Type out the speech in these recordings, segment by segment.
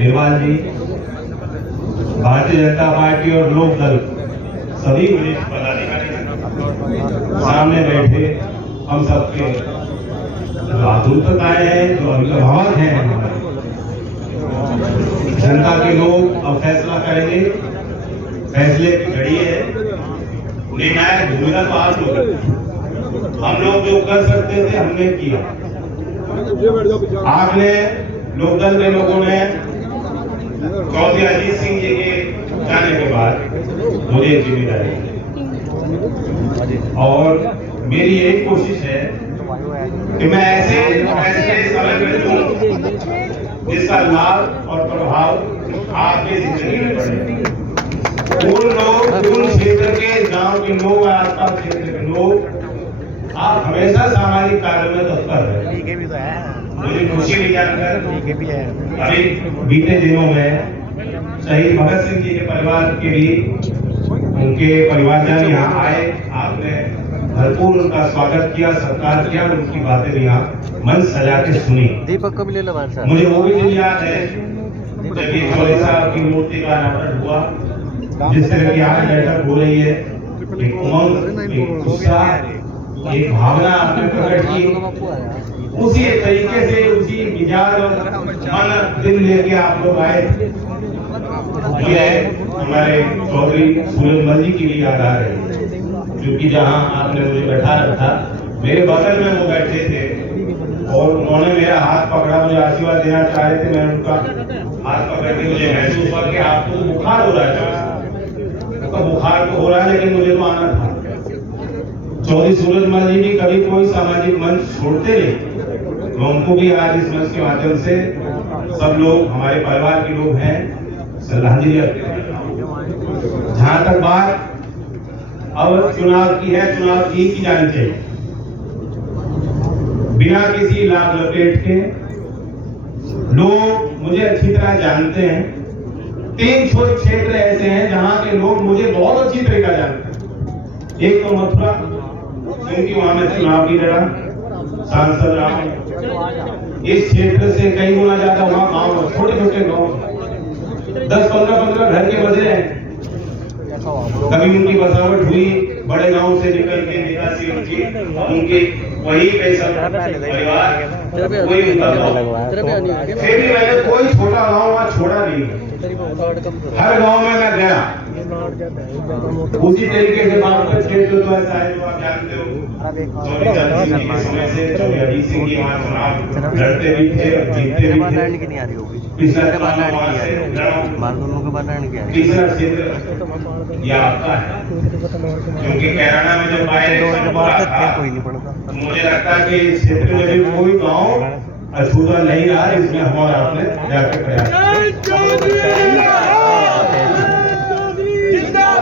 देवाल जी, भारतीय जनता पार्टी और लोक दल सभी वरिष्ठ पदाधिकारी सामने बैठे हम सबके आधुनिकताएं हैं, जो अभिभावक हैं, जनता के लोग अब फैसला करेंगे। फैसले की घड़ी है, निर्णायक भूमिका तो आप लोग, हम लोग जो कर सकते थे हमने किया। आपने लोकदल के लोगों ने चौधरी अजीत सिंह जी के जाने के बाद मुझे जिम्मेदारी दी और मेरी एक कोशिश है कि मैं ऐसे फैसले समय में लूं जिसका लाभ और प्रभाव आपकी जिंदगी में पड़े। उन लोग, उन क्षेत्र के, गांव के लोग, आसपास क्षेत्र के लोग, आप हमेशा सामाजिक कार्य में तत्पर रहे। मुझे खुशी भी जानकर अभी बीते दिनों में शहीद भगत सिंह जी के परिवार के भी, उनके परिवारजन यहाँ आए, आपने भरपूर उनका स्वागत किया, सत्कार किया, उनकी बातें भी यहाँ मन सजा के सुनी। दीपक को भी ले लो भाई। मुझे वो भी दिन याद है जब ये चौधरी साहब की मूर्ति का अनावरण हुआ, जिस तरह की आज बैठक हो रही है, एक उमंग, एक उत्साह, एक भावना आपने प्रकट की, उसी तरीके से, उसी मिजाज और मन दिल लेके आप लोग आए। मुझे हमारे चौधरी सूरजमल जी की भी याद आ रही है, क्योंकि जहाँ आपने मुझे बैठा रखा, मेरे बगल में वो बैठे थे और उन्होंने मेरा हाथ पकड़ा, मुझे आशीर्वाद देना चाह रहे थे। मैंने उनका हाथ पकड़ के मुझे महसूस हुआ कि आपको बुखार हो रहा है। तो बुखार तो हो रहा है, लेकिन मुझे तो आना था। चौधरी सूरजमल जी भी कभी कोई सामाजिक मंच छोड़ते नहीं। मैं उनको भी आज इस मंच के माध्यम से, सब लोग हमारे परिवार के लोग हैं, श्रद्धांजलि अर्पित करता हूं। जहां तक बात अब चुनाव की है, चुनाव की जानी चाहिए बिना किसी लाभ लपेट के। लोग मुझे अच्छी तरह जानते हैं। 3 छोटे क्षेत्र ऐसे हैं जहां के लोग मुझे बहुत अच्छी तरीका जानते हैं। एक तो मथुरा, क्योंकि वहां में चुनाव भी लड़ा, सांसद रहा। इस क्षेत्र से कई गुना ज्यादा वहां गाँव, छोटे छोटे गाँव, 10-15 घर के बसे हैं। कभी उनकी बसावट हुई बड़े गांव से निकल के, निकासी उनकी, वही पैसा परिवार, कोई उनका गाँव। फिर भी मैंने कोई छोटा गांव वहां छोड़ा नहीं। हर गांव में मैं गया। उसी तरीके से बागपत क्षेत्र तो ऐसा है जो आप जानते हो, चौधरी समय से चौधरी अजीत सिंह जी वहाँ चुनाव लड़ते भी थे और जीतते भी थे। तीसरा क्षेत्र ये आपका है, क्योंकि कैराना में जब आए मुझे लगता है कि इस क्षेत्र में भी कोई गांव अछूता नहीं रहा जिसमें हम और आपने जाकर प्रयास।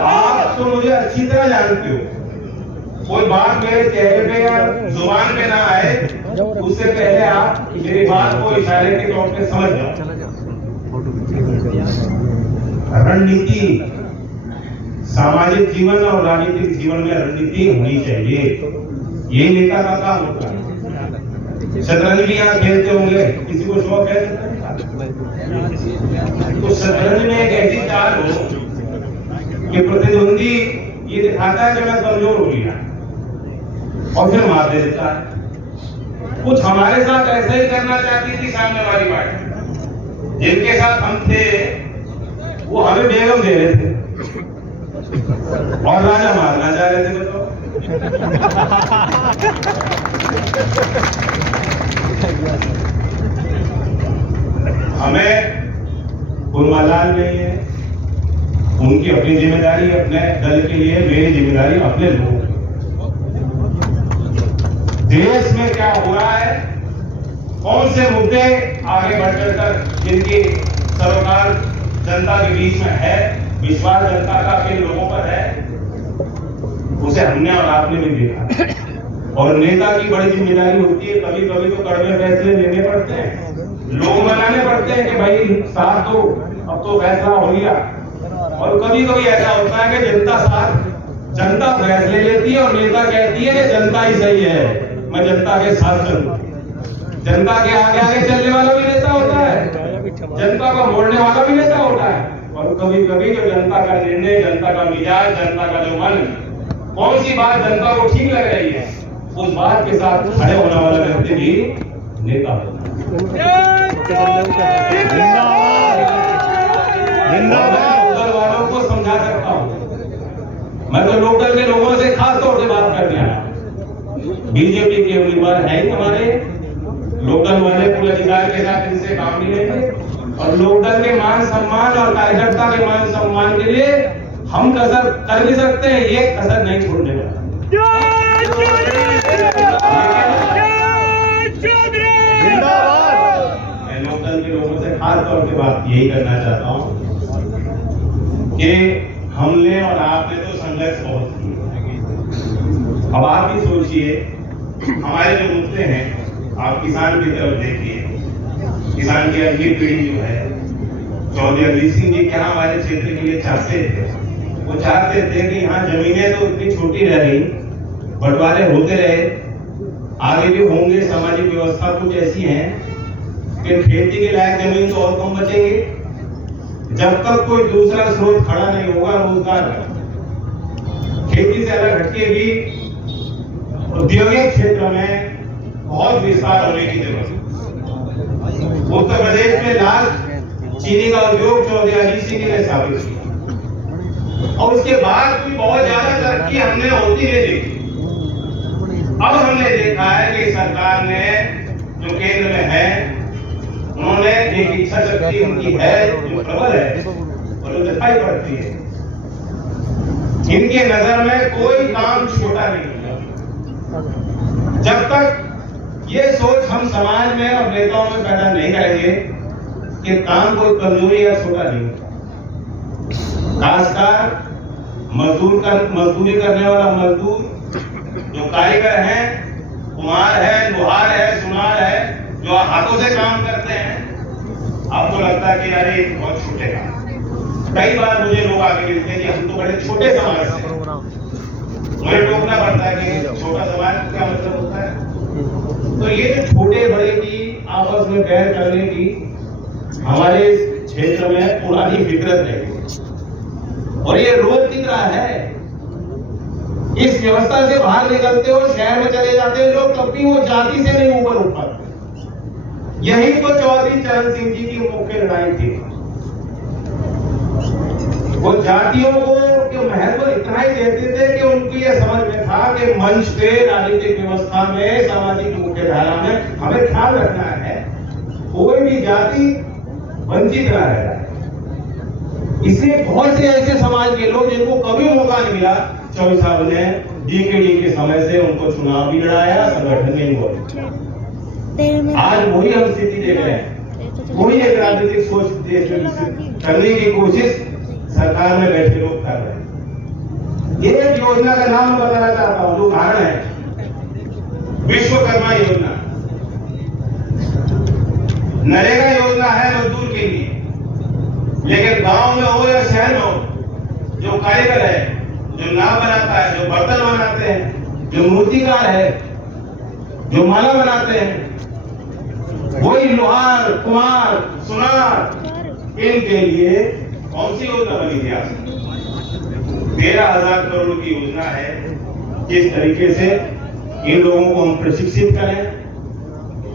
आप तो मुझे अच्छी तरह जानते हो, कोई बात मेरे चेहरे पे या जुबान पे ना आए उससे पहले आप मेरी बात को इशारे के तौर पे समझ जाओ। रणनीति, सामाजिक जीवन और राजनीतिक जीवन में रणनीति होनी चाहिए। ये नेता का काम होता है। शतरंज भी यहाँ खेलते होंगे, किसी को शौक है? तो शतरंज में एक ऐसी चाल हो कि प्रतिद्वंदी ये दिखाता है कि मैं कमजोर हो गया और फिर मार दे देता है। कुछ हमारे साथ ऐसा ही करना चाहती थी सामने वाली पार्टी। जिनके साथ हम थे वो हमें बेगम दे रहे थे और राजा मारना चाह रहे थे। बताओ, हमें गुरमालाल नहीं है, उनकी अपनी जिम्मेदारी, अपने दल के लिए, मेरी जिम्मेदारी अपने लोग। देश में क्या हो रहा है, कौन से मुद्दे आगे बढ़ कर जिनकी सरोकार जनता के बीच में है, विश्वास जनता का किन लोगों पर है, उसे हमने और आपने भी देखा। और नेता की बड़ी जिम्मेदारी होती है, कभी कभी तो कड़वे फैसले लेने पड़ते हैं, लोग मनाने पड़ते हैं कि भाई साथ दो, अब तो फैसला हो गया। और कभी कभी ऐसा होता है कि जनता फैसले लेती है और नेता कहती है कि जनता ही सही है, मैं जनता के साथ चलूं। जनता के आगे आगे चलने वाला भी नेता होता है। जनता को मोड़ने वाला भी नेता होता है, और कभी कभी जो जनता का निर्णय, जनता का मिजाज, जनता का जो मन, कौन सी बात जनता को ठीक लग रही है, उस बात के साथ खड़े होने वाला व्यक्ति भी नेता होता है। लोकल वालों को समझा सकता हूँ, मैं तो लोकल के लोगों से खास तौर से बात करने आया। बीजेपी के उम्मीदवार है ही हमारे, लोकल वाले पूरे अधिकार के साथ इनसे काम नहीं लेंगे, और लोकल के मान सम्मान और कार्यकर्ता के मान सम्मान के लिए हम कसर कर भी सकते हैं, ये कसर नहीं छोड़ने वाला। मैं लोकल के लोगों से खास तौर पे बात यही करना चाहता हूँ कि हमने और आपने तो संघर्ष बहुत किया। अब आप भी सोचिए, हमारे जो मुद्दे हैं, आप किसान की तरफ देखिए, किसान की अगली पीढ़ी जो है, चौधरी अजीत सिंह जी क्या हमारे क्षेत्र के लिए चाहते थे, वो चाहते थे कि यहाँ जमीनें तो इतनी छोटी रह गई, बंटवारे होते रहे, आगे भी होंगे, सामाजिक व्यवस्था कुछ ऐसी है कि खेती के लायक जमीन तो और कम बचेंगे, जब तक कोई दूसरा स्रोत खड़ा नहीं होगा रोजगार का। खेती से अलग हटके भी औद्योगिक क्षेत्र में बहुत विस्तार होने की जरूरत है। उत्तर प्रदेश में लास्ट चीनी का उद्योग चौधरी अजीत सिंह ने स्थापित किया, और उसके बाद भी बहुत ज्यादा तरक्की हमने होती नहीं देखी। अब हमने देखा है कि सरकार ने जो केंद्र में है, उन्होंने एक इच्छा शक्ति उनकी है जो प्रबल है और जो दिखाई पड़ती है। इनके नजर में कोई काम छोटा नहीं है। जब तक ये सोच हम समाज में और नेताओं में पैदा नहीं करेंगे कि काम कोई कमजोरी या छोटा नहीं, खासकर मजदूरी करने वाला मजदूर, जो कारीगर हैं, कुम्हार है, लोहार है, सुनार है, जो हाथों से काम करते हैं, आपको लगता है कि यार ये बहुत छोटे काम। कई बार मुझे लोग आगे मिलते हैं कि हम तो बड़े छोटे समाज से, मुझे टोकना पड़ता है कि छोटा समाज क्या मतलब होता है। तो ये जो छोटे बड़े की आपस में बैर करने की हमारे क्षेत्र में पुरानी फितरत है, और ये रोग दिख रहा है। इस व्यवस्था से बाहर निकलते हो, शहर में चले जाते हैं लोग, तब भी वो जाति से नहीं ऊपर उठ पाते। यही तो चौधरी चरण सिंह जी की मुख्य लड़ाई थी। वो जातियों को महत्व इतना ही देते थे कि उनको यह समझ में था कि मंच पे, राजनीतिक व्यवस्था में, सामाजिक मुख्य धारा में हमें ख्याल रखना है, कोई भी जाति वंचित न रहे। इसलिए बहुत से ऐसे समाज के लोग जिनको कभी मौका नहीं मिला, चौधरी साहब ने डीकेडी के समय से उनको चुनाव भी लड़ाया, संगठन में हुआ। आज वही हम स्थिति देख रहे हैं, वही एक राजनीतिक सोच देश में करने की कोशिश सरकार में बैठे लोग कर रहे हैं। ये एक योजना का नाम बताना चाहता हूं, जो उदाहरण है विश्वकर्मा योजना। नरेगा योजना है मजदूर के लिए, लेकिन गांव में हो या शहर में हो, जो कारीगर है, जो नाव बनाता है, जो बर्तन बनाते हैं, जो मूर्तिकार है, जो माला बनाते हैं, वही लोहार, कुम्हार, सुनार, इनके लिए कौन सी योजना बनी थी? 13,000 करोड़ की योजना है। किस तरीके से इन लोगों को हम प्रशिक्षित करें,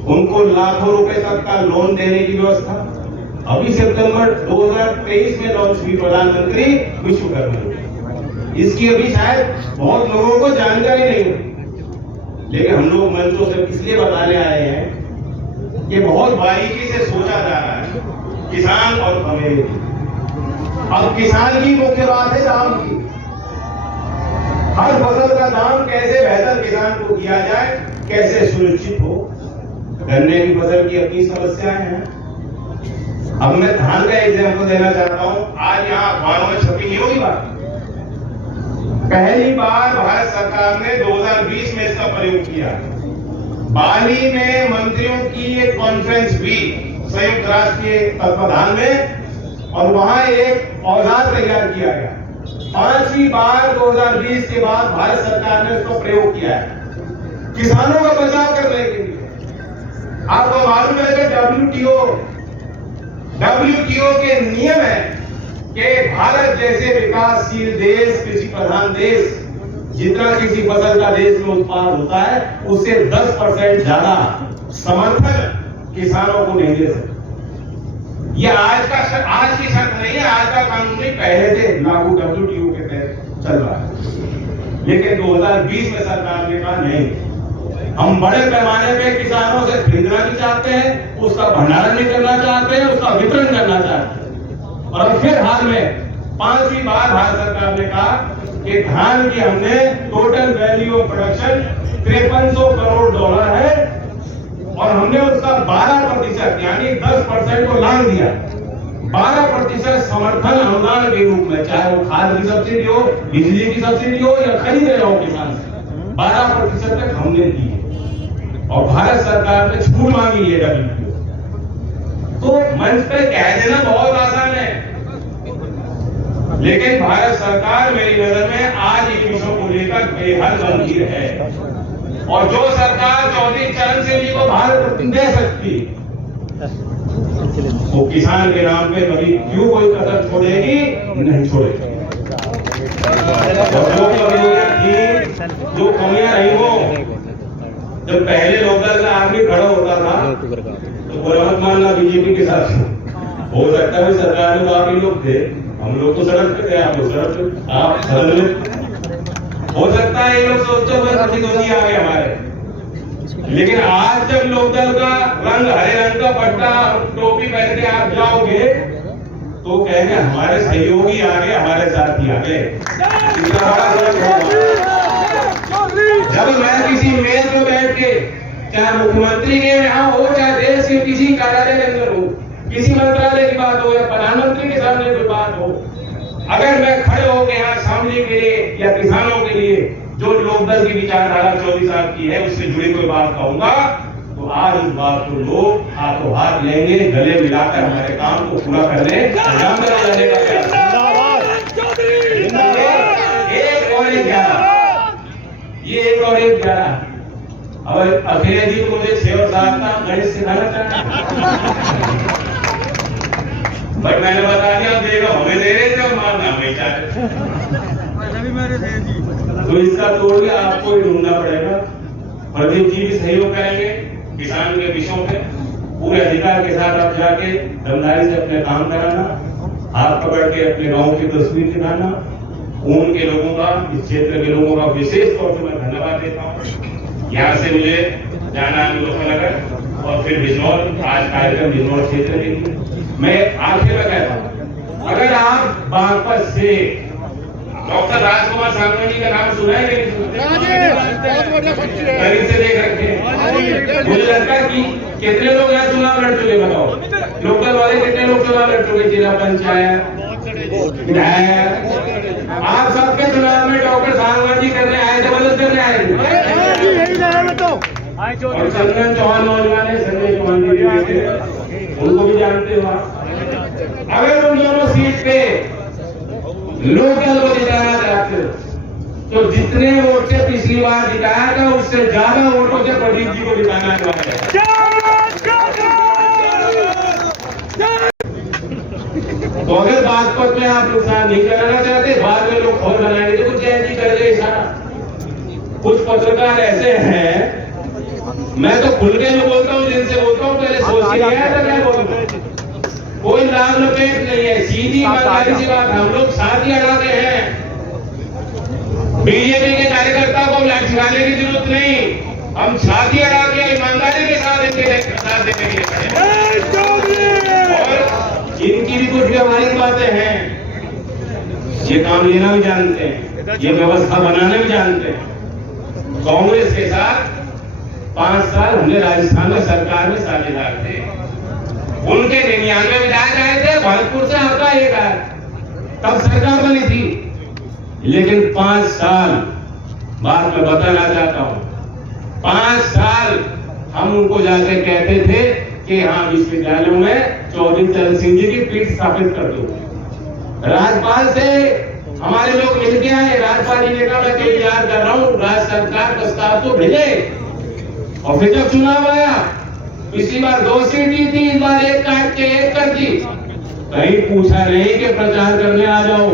उनको लाखों रुपए तक का लोन देने की व्यवस्था अभी सितंबर 2023 में लॉन्च हुई, प्रधानमंत्री विश्वकर्मा। इसकी अभी शायद बहुत लोगों को जानकारी नहीं होती, लेकिन हम लोग मंचों से इसलिए बताने आए हैं कि बहुत बारीकी से सोचा जा रहा है किसान और भवेल। अब किसान की मुख्य बात है दाम की। हर फसल का दाम कैसे बेहतर किसान को दिया जाए, कैसे सुनिश्चित हो। गन्ने की फसल की अपनी समस्याएं हैं। अब मैं धान का एग्जाम्पल देना चाहता हूं। आज यहाँ अखबारों में छपी नहीं होगी बात। पहली बार भारत सरकार ने 2020 में इसका प्रयोग किया। बाली में मंत्रियों की एक कॉन्फ्रेंस हुई संयुक्त राष्ट्र के तत्वाधान में, और वहां एक औजार तैयार किया गया। 5वीं बार 2020 के बाद भारत सरकार ने उसको प्रयोग किया है किसानों का बचाव करने के लिए। आपको मालूम है कि WTO के नियम है कि भारत जैसे विकासशील देश, कृषि प्रधान देश, जितना किसी फसल का देश में उत्पाद होता है उससे 10% ज्यादा समर्थन किसानों को नहीं दे सकते। ये आज की शर्त नहीं है, आज का कानून नहीं, पहले से लागू WTO के तहत चल रहा है। लेकिन 2020 में सरकार ने कहा नहीं, हम बड़े पैमाने पे किसानों से खरीदना भी चाहते हैं, उसका भंडारण भी करना चाहते हैं, उसका वितरण करना चाहते हैं। और फिर हाल में 5वीं बार भारत सरकार ने कहा कि धान की हमने total value of production $5300 crore है और हमने उसका 12% यानी 10% को लांग दिया। 12% समर्थन अनुदान के रूप में, चाहे वो खाद की सब्सिडी हो, बिजली की सब्सिडी हो या खरीद रहे हो किसान से, 12% तक हमने दी है। और भारत सरकार ने छूट मांगी है WTO। तो मंच पे कह देना बहुत आसान है, लेकिन भारत सरकार मेरी नजर में आज इन विषयों को लेकर बेहद गंभीर है। और जो सरकार चौधरी चरण सिंह जी को भारत दे सकती, वो किसान के नाम पे कभी क्यों कोई कसर छोड़ेगी? नहीं छोड़ेगी। जो कमियां रही हो, जब पहले लोकदल का आदमी खड़ा होता था तो बुरा मत मानना बीजेपी के साथ हो सकता है सरकार में काफी लोग थे, हम लोग तो सड़क पे थे, आप लोग सड़क पे, आप सदन में, हो सकता है ये लोग सोचते हुए प्रतिद्वंदी आ गए हमारे। लेकिन आज जब लोकदल का रंग हरे रंग का पट्टा टोपी पहन के आप जाओगे तो कहेंगे हमारे सहयोगी आ गए, हमारे साथी आ गए। इतना बड़ा फर्क होगा। जब मैं किसी मेज में बैठ के, चाहे मुख्यमंत्री के यहाँ हो, चाहे देश के किसी कार्यालय के अंदर हो, किसी मंत्रालय की बात हो या प्रधानमंत्री के सामने कोई बात हो, अगर मैं खड़े होकर यहाँ सामने के लिए या किसानों के लिए जो लोकदल की विचारधारा 24 साल की है उससे जुड़ी कोई बात कहूंगा, तो आज उस बात को लोग हाथों हाथ लेंगे, गले मिलाकर हमारे काम को पूरा करने जाने का प्रयास। ये एक और एक 11 अब अखिलेश जी को मुझे 6 और 7 का गणित सिखाना चाहते, बट मैंने बता दिया देखो हमें दे रहे थे और मारना हमें चाहते, तो इसका तोड़ के आपको ही ढूंढना पड़ेगा। प्रदीप जी भी सहयोग करेंगे किसान के विषयों पे, पूरे अधिकार के साथ आप जाके ईमानदारी से अपने काम कराना, हाथ पकड़ के अपने गांव की तस्वीर दिखाना। उनके लोगों का, इस क्षेत्र के लोगों का विशेष तौर से मैं धन्यवाद देता हूँ। यहाँ से मुझे जाना है मुजफ्फरनगर और फिर बिजनौर, आज कार्यक्रम बिजनौर क्षेत्र के लिए। मैं आखिर में कहता हूँ, अगर आप बागपत से डॉक्टर राजकुमार सांगवानी का नाम सुना है कि करीब से देख रखे हैं, मुझे लगता है कि कितने लोग यहाँ चुनाव लड़ चुके बताओ, लोकल वाले कितने लोग चुनाव लड़ चुके, जिला पंचायत, आप सबके चुनाव में डॉक्टर सांगवानी करने आए थे, मदद करने आए थे। और चंदन चौहान नौजवान है, संजय चौहान जी उनको भी जानते हो आप। अगर उन दोनों सीट पे लोकदल को जिताना चाहते हो तो जितने वोट से पिछली बार जिताया था उससे ज्यादा वोटों से प्रदीप जी को जिताना चाहिए। तो अगर बागपत में आप नुकसान नहीं कराना चाहते, बाद में लोग खोल बनाएंगे तो कुछ जयंती कर ले इशारा। कुछ पत्रकार ऐसे हैं, मैं तो खुल के जो बोलता हूँ, जिनसे बोलता हूँ पहले सोच के लिया था क्या बोलूं। कोई लाभ लपेट नहीं है, सीधी ईमानदारी सी बात, हम लोग साथ ही अड़ाते हैं। बीजेपी के कार्यकर्ता को लाने की जरूरत नहीं, हम साथ ही अड़ा के ईमानदारी के साथ इनके साथ देने के लिए। और इनकी भी कुछ व्यवहारिक बातें हैं, ये काम लेना भी जानते हैं, ये व्यवस्था बनाना भी जानते हैं। कांग्रेस के साथ 5 साल हमने राजस्थान में सरकार में साझेदार थे, उनके 99 विधायक आए थे, भरतपुर से आपका एक आया, तब सरकार बनी थी। लेकिन 5 साल बात मैं बताना चाहता हूं, 5 साल हम उनको जाके कहते थे कि हाँ विश्वविद्यालयों में चौधरी चरण सिंह जी की पीठ स्थापित कर दो। राज्यपाल से हमारे लोग मिल के आए, राज्यपाल जी ने कहा मैं तैयार कर रहा हूँ, राज्य सरकार प्रस्ताव तो भेजे। और फिर जब चुनाव आया पिछली बार 2 सीट दी थी, इस बार 1 काट के 1 कर दी। कहीं पूछा नहीं कि प्रचार करने आ जाओ,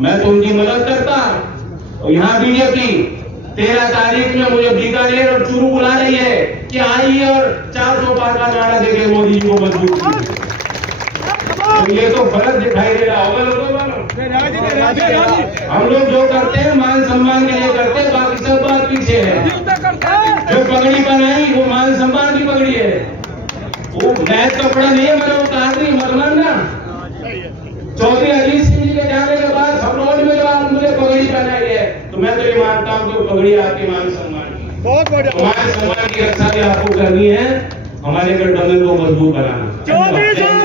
मैं तो उनकी मदद करता। और यहाँ बीजेपी 13 तारीख में मुझे बीकानेर और चूरू बुला रही है कि आइए और 400 पार का नारा देके मोदी जी को मजबूत कीजिए। तो ये तो फर्क दिखाई दे रहा होगा लोगों को। हम लोग जो करते हैं मान सम्मान के लिए करते हैं, बाकी सब बात पीछे है। जो पगड़ी बनाई वो मान सम्मान की पगड़ी है, वो मैच कपड़ा नहीं है, मैंने उतार दी मरमान ना। चौधरी अजीत सिंह जी के जाने के बाद खबरों में जब मुझे पगड़ी पहनाई है, तो मैं तो ये मानता हूँ कि पगड़ी आपके मान सम्मान की, बहुत बढ़िया मान सम्मान की रक्षा भी आपको करनी है, हमारे गठबंधन को मजबूत बनाना।